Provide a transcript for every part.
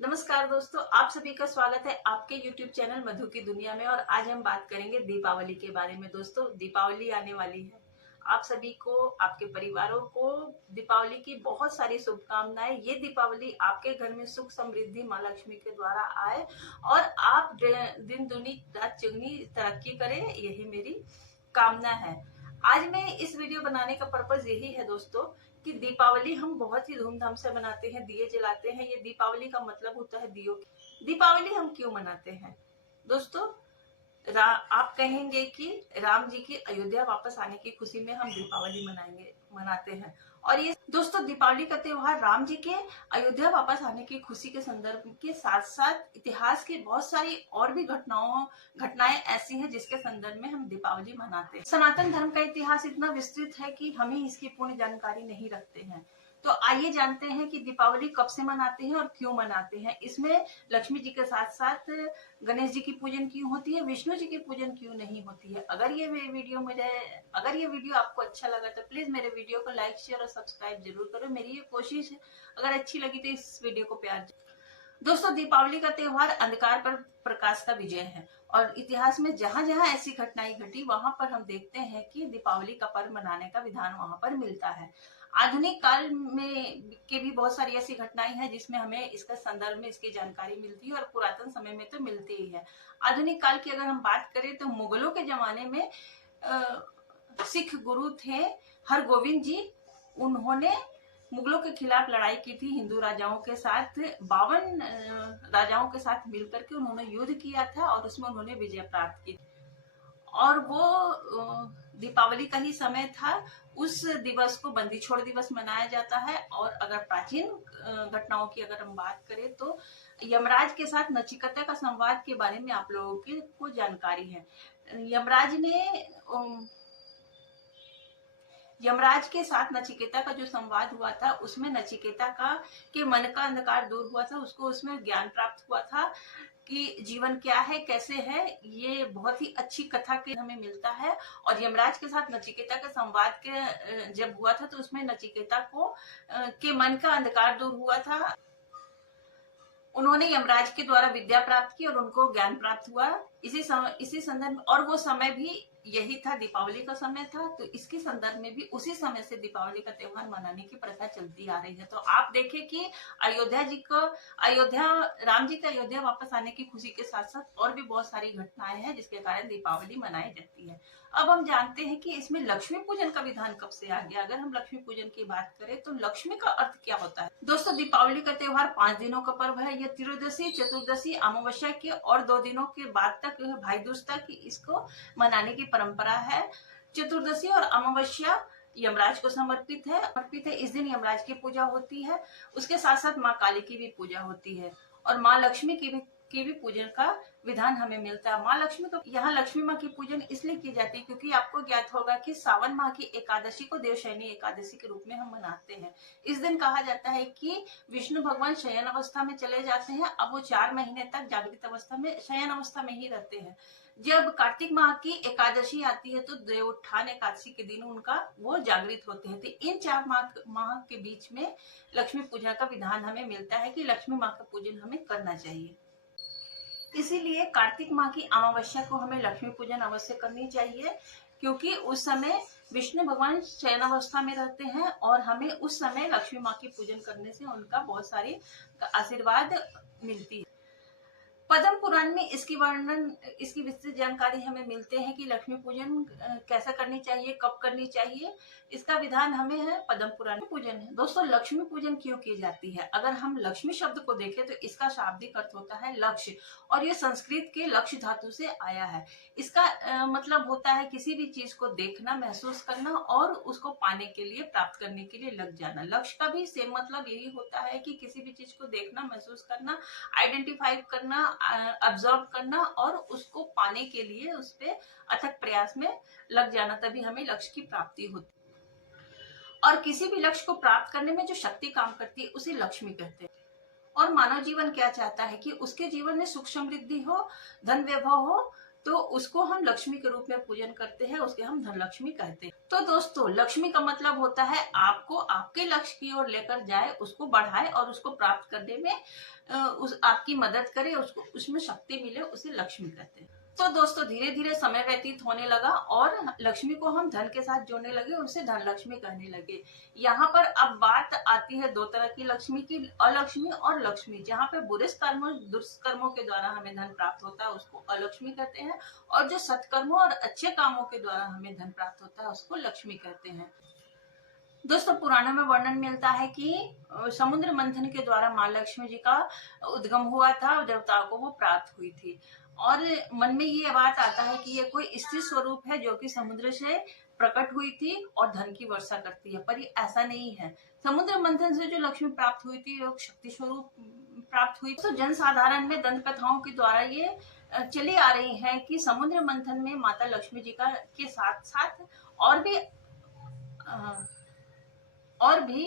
नमस्कार दोस्तों, आप सभी का स्वागत है आपके YouTube चैनल मधु की दुनिया में। और आज हम बात करेंगे दीपावली के बारे में। दोस्तों, दीपावली आने वाली है। आप सभी को, आपके परिवारों को दीपावली की बहुत सारी शुभकामनाएं। ये दीपावली आपके घर में सुख समृद्धि माँ लक्ष्मी के द्वारा आए और आप दिन दुनी रात चुगनी तरक्की करें, यही मेरी कामना है। आज मैं इस वीडियो बनाने का पर्पज यही है दोस्तों कि दीपावली हम बहुत ही धूमधाम से मनाते हैं, दिए जलाते हैं। ये दीपावली का मतलब होता है दियों की। दीपावली हम क्यों मनाते हैं दोस्तों? आप कहेंगे कि राम जी की अयोध्या वापस आने की खुशी में हम दीपावली मनाते हैं। और ये दोस्तों, दीपावली का त्योहार राम जी के अयोध्या वापस आने की खुशी के संदर्भ के साथ साथ इतिहास की बहुत सारी और भी घटनाएं ऐसी हैं जिसके संदर्भ में हम दीपावली मनाते हैं। सनातन धर्म का इतिहास इतना विस्तृत है कि हम ही इसकी पूर्ण जानकारी नहीं रखते हैं। तो आइए जानते हैं कि दीपावली कब से मनाते हैं और क्यों मनाते हैं। इसमें लक्ष्मी जी के साथ साथ गणेश जी की पूजन क्यों होती है, विष्णु जी की पूजन क्यों नहीं होती है। अगर ये वीडियो आपको अच्छा लगा तो प्लीज मेरे वीडियो को लाइक शेयर और सब्सक्राइब जरूर करो। मेरी ये कोशिश है। अगर अच्छी लगी तो इस वीडियो को प्यार। दोस्तों, दीपावली का त्योहार अंधकार पर प्रकाश का विजय है। और इतिहास में जहां जहां ऐसी घटनाएं घटी वहां पर हम देखते हैं कि दीपावली का पर्व मनाने का विधान वहां पर मिलता है। आधुनिक काल में के भी बहुत सारी ऐसी घटनाएं हैं जिसमें हमें इसका संदर्भ में इसकी जानकारी मिलती है और पुरातन समय में तो मिलती ही है। आधुनिक काल की अगर हम बात करें तो मुगलों के जमाने में सिख गुरु थे हरगोविंद जी। उन्होंने मुगलों के खिलाफ लड़ाई की थी हिंदू राजाओं के साथ। 52 राजाओं के साथ मिलकर के उन्होंने युद्ध किया था और उसमें उन्होंने विजय प्राप्त की। और वो दीपावली का ही समय था। उस दिवस को बंदी छोड़ दिवस मनाया जाता है। और अगर प्राचीन घटनाओं की अगर हम बात करें तो यमराज के साथ नचिकेता का संवाद के बारे में आप लोगों को जानकारी है। यमराज के साथ नचिकेता का जो संवाद हुआ था उसमें नचिकेता का के मन का अंधकार दूर हुआ था। उसको उसमें ज्ञान प्राप्त हुआ था कि जीवन क्या है, कैसे है। ये बहुत ही अच्छी कथा के हमें मिलता है। और यमराज के साथ नचिकेता का संवाद के जब हुआ था तो उसमें नचिकेता को के मन का अंधकार दूर हुआ था। उन्होंने यमराज के द्वारा विद्या प्राप्त की और उनको ज्ञान प्राप्त हुआ। इसी संदर्भ, और वो समय भी यही था, दीपावली का समय था। तो इसके संदर्भ में भी उसी समय से दीपावली का त्योहार मनाने की प्रथा चलती आ रही है। तो आप देखें कि राम जी का अयोध्या वापस आने की खुशी के साथ साथ और भी बहुत सारी घटनाएं हैं जिसके कारण दीपावली मनाई जाती है। अब हम जानते हैं कि इसमें लक्ष्मी पूजन का विधान कब से आ गया। अगर हम लक्ष्मी पूजन की बात करें तो लक्ष्मी का अर्थ क्या होता है दोस्तों? दीपावली का त्योहार 5 दिनों का पर्व है। यह त्रयोदशी, चतुर्दशी, अमावस्या के और 2 दिनों के बाद तक भाई दूज तक इसको मनाने की परंपरा है। चतुर्दशी और अमावस्या यमराज को समर्पित है। इस दिन यमराज की पूजा होती है। उसके साथ साथ माँ काली की भी पूजा होती है और माँ लक्ष्मी की भी पूजन का विधान हमें मिलता है। माँ लक्ष्मी को यहाँ लक्ष्मी माँ की पूजन इसलिए की जाती है क्योंकि आपको ज्ञात होगा कि सावन माह की एकादशी को देवशयनी एकादशी के रूप में हम मनाते हैं। इस दिन कहा जाता है कि विष्णु भगवान शयन अवस्था में चले जाते हैं। अब वो 4 महीने तक जागृत अवस्था में, शयन अवस्था में ही रहते हैं। जब कार्तिक माह की एकादशी आती है तो देवोत्थान एकादशी के दिन उनका वो जागृत होते हैं। तो इन 4 माह के बीच में लक्ष्मी पूजा का विधान हमें मिलता है कि लक्ष्मी माँ का पूजन हमें करना चाहिए। इसीलिए कार्तिक माह की अमावस्या को हमें लक्ष्मी पूजन अवश्य करनी चाहिए क्योंकि उस समय विष्णु भगवान शयन अवस्था में रहते हैं और हमें उस समय लक्ष्मी माँ की पूजन करने से उनका बहुत सारी आशीर्वाद मिलती है। पद्म पुराण में इसकी विस्तृत जानकारी हमें मिलते हैं कि लक्ष्मी पूजन कैसा करनी चाहिए, कब करनी चाहिए। इसका विधान हमें है पद्म पुराण में पूजन है। दोस्तों, लक्ष्मी पूजन क्यों की जाती है? अगर हम लक्ष्मी शब्द को देखें तो इसका शाब्दिक अर्थ होता है लक्ष्य और ये संस्कृत के लक्ष्य धातु से आया है। इसका मतलब होता है किसी भी चीज को देखना, महसूस करना और उसको पाने के लिए, प्राप्त करने के लिए लग जाना। लक्ष्य का भी सेम मतलब यही होता है कि किसी भी चीज को देखना, महसूस करना, आइडेंटिफाई करना, ऑब्जर्व करना और उसको पाने के लिए उस पे अथक प्रयास में लग जाना, तभी हमें लक्ष्य की प्राप्ति होती है। और किसी भी लक्ष्य को प्राप्त करने में जो शक्ति काम करती है उसे लक्ष्मी कहते हैं। और मानव जीवन क्या चाहता है कि उसके जीवन में सुख समृद्धि हो, धन वैभव हो, तो उसको हम लक्ष्मी के रूप में पूजन करते हैं, उसके हम धन लक्ष्मी कहते हैं। तो दोस्तों, लक्ष्मी का मतलब होता है आपको आपके लक्ष्य की ओर लेकर जाए, उसको बढ़ाए और उसको प्राप्त करने में उस आपकी मदद करे, उसको उसमें शक्ति मिले, उसे लक्ष्मी कहते हैं। तो दोस्तों, धीरे धीरे समय व्यतीत होने लगा और लक्ष्मी को हम धन के साथ जोड़ने लगे, उसे धन लक्ष्मी कहने लगे। यहाँ पर अब बात आती है दो तरह की लक्ष्मी की, अलक्ष्मी और लक्ष्मी। जहाँ पे बुरे कर्मों दुष्कर्मों के द्वारा हमें धन प्राप्त होता है उसको अलक्ष्मी कहते हैं, और जो सत्कर्मों और अच्छे कामों के द्वारा हमें धन प्राप्त होता है उसको लक्ष्मी कहते हैं। दोस्तों, पुराणों में वर्णन मिलता है कि समुद्र मंथन के द्वारा माँ लक्ष्मी जी का उद्गम हुआ था, देवताओं को वो प्राप्त हुई थी। और मन में ये बात आता है कि ये कोई स्त्री स्वरूप है जो कि समुद्र से प्रकट हुई थी और धन की वर्षा करती है, पर ये ऐसा नहीं है। समुद्र मंथन से जो लक्ष्मी प्राप्त हुई थी वो शक्ति स्वरूप प्राप्त हुई। तो जन साधारण में दंत कथाओं के द्वारा ये चली आ रही है कि समुद्र मंथन में माता लक्ष्मी जी का के साथ साथ और भी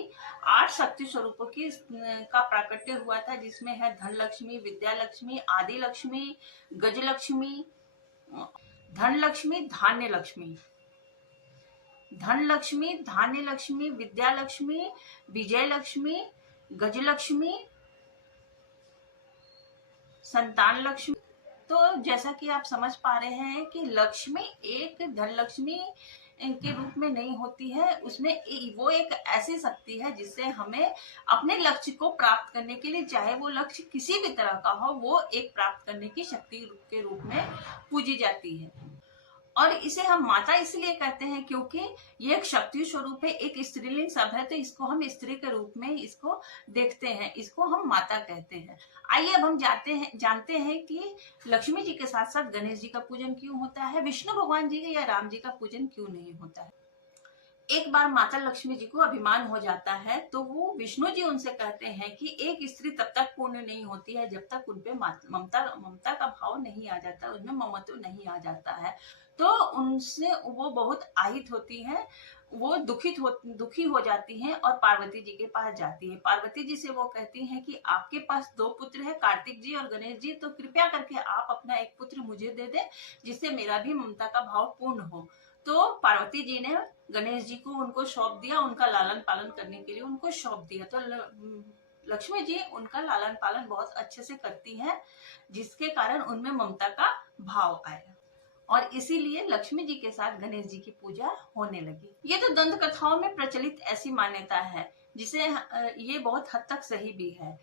8 शक्ति स्वरूपों की का प्राकट्य हुआ था, जिसमें है धन लक्ष्मी, विद्या लक्ष्मी, आदि लक्ष्मी, गज लक्ष्मी, धन लक्ष्मी, धान्य लक्ष्मी, धन लक्ष्मी, धान्य लक्ष्मी, विद्या लक्ष्मी, विजय लक्ष्मी, गज लक्ष्मी, संतान लक्ष्मी। तो जैसा कि आप समझ पा रहे हैं कि लक्ष्मी एक धन लक्ष्मी के रूप में नहीं होती है, उसमें वो एक ऐसी शक्ति है जिससे हमें अपने लक्ष्य को प्राप्त करने के लिए, चाहे वो लक्ष्य किसी भी तरह का हो, वो एक प्राप्त करने की शक्ति के रूप में पूजी जाती है। और इसे हम माता इसलिए कहते हैं क्योंकि ये एक शक्ति स्वरूप है, एक स्त्रीलिंग शब्द है, तो इसको हम स्त्री के रूप में इसको देखते हैं, इसको हम माता कहते हैं। आइए अब हम जानते हैं कि लक्ष्मी जी के साथ साथ गणेश जी का पूजन क्यों होता है, विष्णु भगवान जी का या राम जी का पूजन क्यों नहीं होता है। एक बार माता लक्ष्मी जी को अभिमान हो जाता है तो वो विष्णु जी उनसे कहते हैं कि एक स्त्री तब तक पूर्ण नहीं होती है जब तक उनपे ममता का भाव नहीं आ जाता, उनमें ममत्व नहीं आ जाता है। तो उनसे वो बहुत आहित होती है, वो दुखी हो जाती हैं और पार्वती जी के पास जाती है। पार्वती जी से वो कहती हैं कि आपके पास 2 पुत्र हैं, कार्तिक जी और गणेश जी, तो कृपया करके आप अपना एक पुत्र मुझे दे दें जिससे मेरा भी ममता का भाव पूर्ण हो। तो पार्वती जी ने गणेश जी को उनको सौंप दिया, उनका लालन पालन करने के लिए उनको सौंप दिया। तो लक्ष्मी जी उनका लालन पालन बहुत अच्छे से करती हैं, जिसके कारण उनमें ममता का भाव आया और इसीलिए लक्ष्मी जी के साथ गणेश जी की पूजा होने लगी। ये तो दंत कथाओं में प्रचलित ऐसी मान्यता है, जिसे ये बहुत हद तक सही भी है।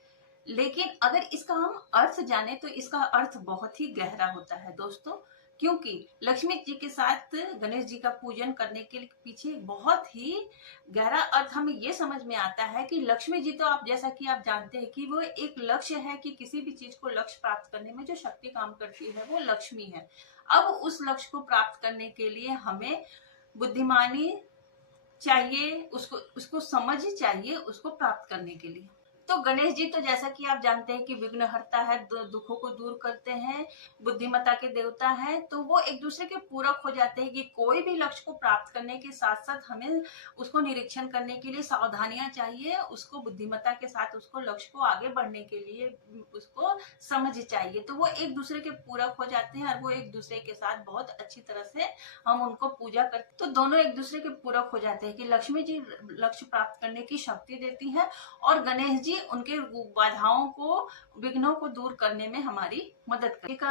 लेकिन अगर इसका हम अर्थ जाने तो इसका अर्थ बहुत ही गहरा होता है दोस्तों, क्योंकि लक्ष्मी जी के साथ गणेश जी का पूजन करने के पीछे बहुत ही गहरा अर्थ हमें ये समझ में आता है कि लक्ष्मी जी तो आप जैसा कि आप जानते हैं कि वो एक लक्ष्य है, कि किसी भी चीज को लक्ष्य प्राप्त करने में जो शक्ति काम करती है वो लक्ष्मी है। अब उस लक्ष्य को प्राप्त करने के लिए हमें बुद्धिमानी चाहिए, उसको समझ चाहिए उसको प्राप्त करने के लिए। तो गणेश जी तो जैसा कि आप जानते हैं कि विघ्नहर्ता है, दुखों को दूर करते हैं, बुद्धिमत्ता के देवता हैं, तो वो एक दूसरे के पूरक हो जाते हैं कि कोई भी लक्ष्य को प्राप्त करने के साथ साथ हमें उसको निरीक्षण करने के लिए सावधानियां चाहिए, उसको बुद्धिमत्ता के साथ उसको लक्ष्य को आगे बढ़ने के लिए उसको समझ चाहिए। तो वो एक दूसरे के पूरक हो जाते हैं और वो एक दूसरे के साथ बहुत अच्छी तरह से हम उनको पूजा करते, तो दोनों एक दूसरे के पूरक हो जाते हैं कि लक्ष्मी जी लक्ष्य प्राप्त करने की शक्ति देती है और गणेश जी उनके बाधाओं को, विघ्नों को दूर करने में हमारी मदद करेगा।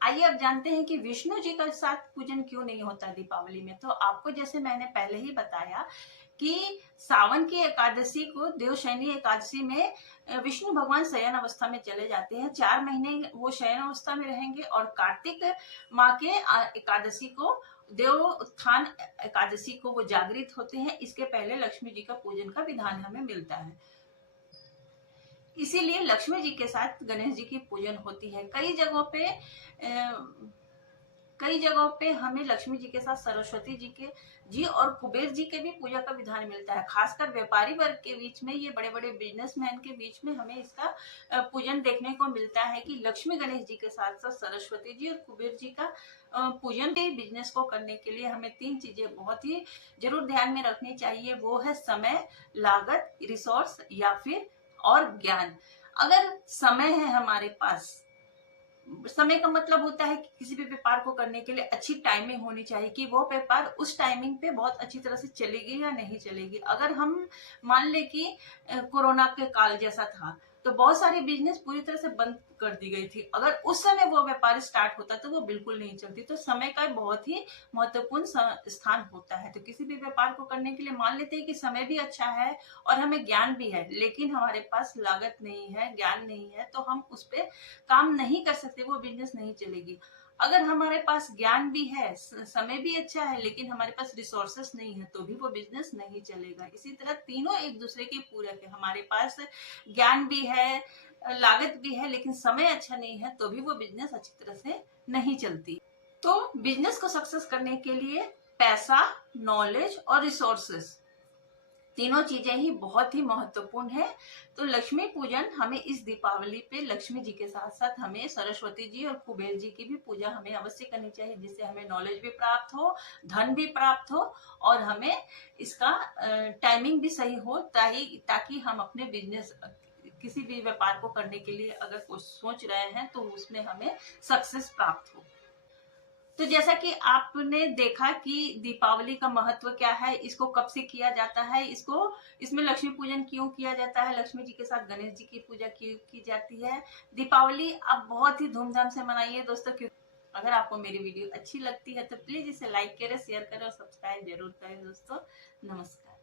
आइए अब जानते हैं कि विष्णु जी का साथ पूजन क्यों नहीं होता दीपावली में। तो आपको जैसे मैंने पहले ही बताया कि सावन की एकादशी को देवशयनी एकादशी में विष्णु भगवान शयन अवस्था में चले जाते हैं, 4 महीने वो शयन अवस्था में रहेंगे और कार्तिक माह के एकादशी को, देव उत्थान एकादशी को वो जागृत होते हैं। इसके पहले लक्ष्मी जी का पूजन का विधान हमें मिलता है, इसीलिए लक्ष्मी जी के साथ गणेश जी की पूजन होती है। कई जगहों पे हमें लक्ष्मी जी के साथ सरस्वती जी और कुबेर जी के भी पूजा का विधान मिलता है। खासकर व्यापारी वर्ग के बीच में, ये बड़े बड़े बिजनेसमैन के बीच में हमें इसका पूजन देखने को मिलता है कि लक्ष्मी गणेश जी के साथ साथ सरस्वती जी और कुबेर जी का पूजन के बिजनेस को करने के लिए हमें 3 चीजें बहुत ही जरूर ध्यान में रखनी चाहिए। वो है समय, लागत, रिसोर्स या फिर और ज्ञान। अगर समय है हमारे पास समय का मतलब होता है कि किसी भी व्यापार को करने के लिए अच्छी टाइमिंग होनी चाहिए कि वो व्यापार उस टाइमिंग पे बहुत अच्छी तरह से चलेगी या नहीं चलेगी। अगर हम मान ले कि कोरोना के काल जैसा था, तो बहुत सारी बिजनेस पूरी तरह से बंद कर दी गई थी। अगर उस समय वो व्यापार स्टार्ट होता तो वो बिल्कुल नहीं चलती। तो समय का बहुत ही महत्वपूर्ण स्थान होता है। तो किसी भी व्यापार को करने के लिए मान लेते हैं कि समय भी अच्छा है और हमें ज्ञान भी है, लेकिन हमारे पास लागत नहीं है, ज्ञान नहीं है, तो हम उस पर काम नहीं कर सकते, वो बिजनेस नहीं चलेगी। अगर हमारे पास ज्ञान भी है, समय भी अच्छा है, लेकिन हमारे पास रिसोर्सेस नहीं है, तो भी वो बिजनेस नहीं चलेगा। इसी तरह तीनों एक दूसरे के पूरक है। हमारे पास ज्ञान भी है, लागत भी है, लेकिन समय अच्छा नहीं है, तो भी वो बिजनेस अच्छी तरह से नहीं चलती। तो बिजनेस को सक्सेस करने के लिए पैसा, नॉलेज और रिसोर्सेस, तीनों चीजें ही बहुत ही महत्वपूर्ण है। तो लक्ष्मी पूजन हमें इस दीपावली पे लक्ष्मी जी के साथ साथ हमें सरस्वती जी और कुबेर जी की भी पूजा हमें अवश्य करनी चाहिए, जिससे हमें नॉलेज भी प्राप्त हो, धन भी प्राप्त हो और हमें इसका टाइमिंग भी सही हो, ताकि हम अपने बिजनेस, किसी भी व्यापार को करने के लिए अगर कुछ सोच रहे हैं तो उसमें हमें सक्सेस प्राप्त हो। तो जैसा कि आपने देखा कि दीपावली का महत्व क्या है, इसको कब से किया जाता है, इसमें लक्ष्मी पूजन क्यों किया जाता है, लक्ष्मी जी के साथ गणेश जी की पूजा क्यों की जाती है। दीपावली आप बहुत ही धूमधाम से मनाइए दोस्तों। क्यों, अगर आपको मेरी वीडियो अच्छी लगती है तो प्लीज इसे लाइक करें, शेयर करें और सब्सक्राइब जरूर करें दोस्तों। नमस्कार।